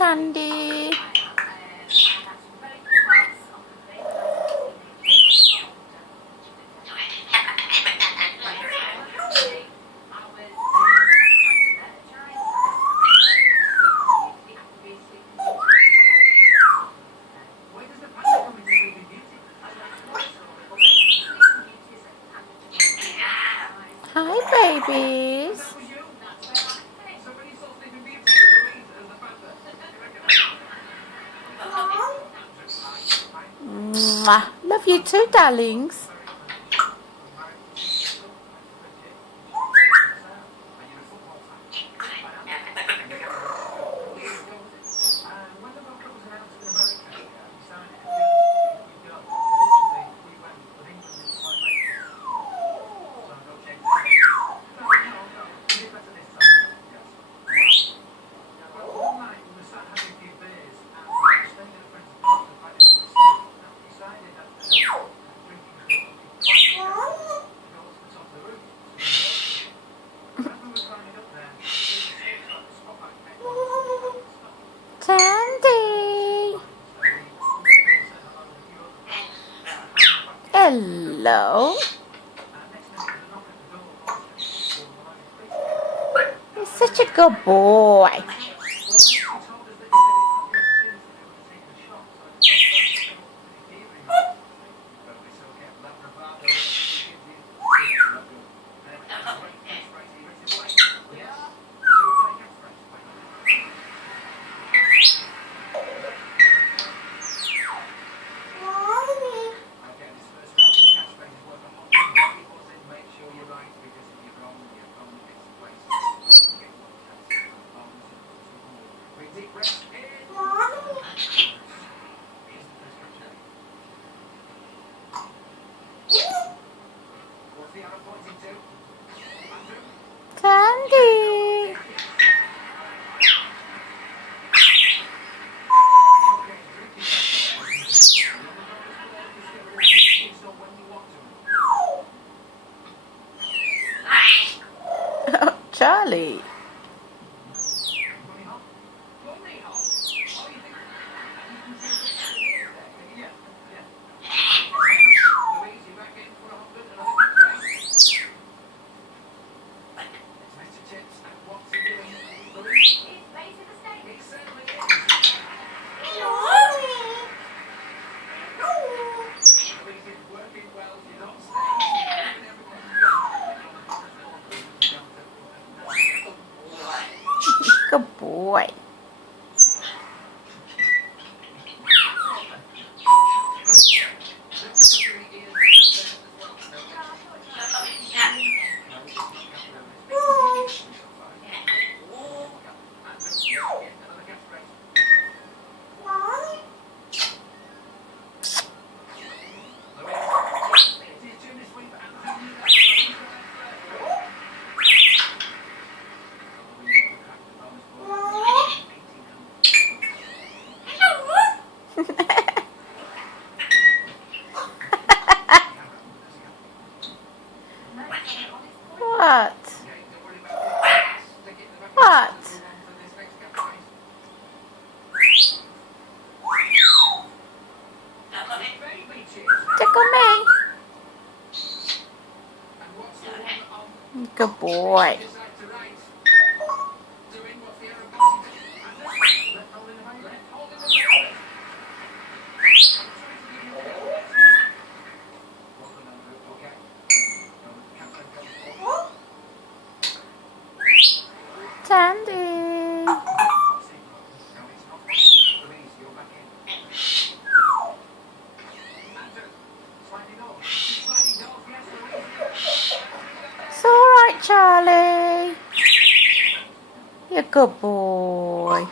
Tandy. Hi, babies. Mwah. Love you too, darlings. Tandy. Hello. You're such a good boy. Tandy. Oh, Charlie. Good boy. What? What? Tickle me. Good boy. Tandy. It's all right, Charlie. You're a good boy.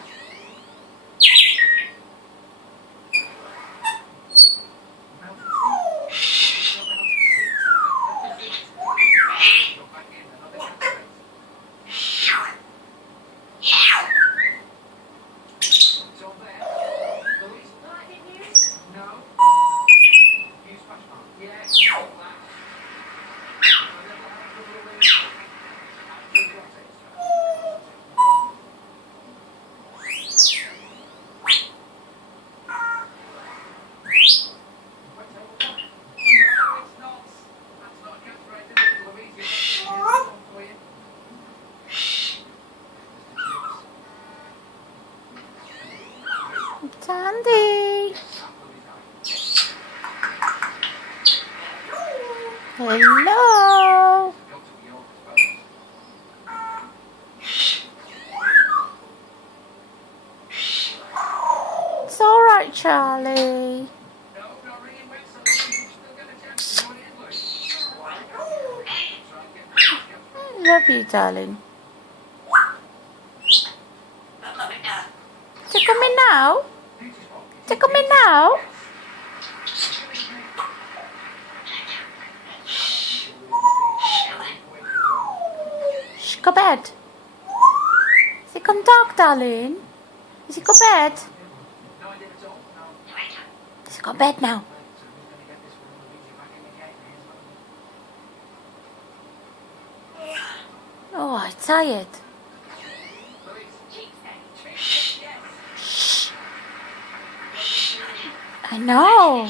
Hello. It's all right, Charlie. I love you, darling. Tickle me now. Tickle me now. Shh, go bed. Is it gone dark, darling? Is it go bed? Is it go bed now? Oh, I'm tired. Shh. I know.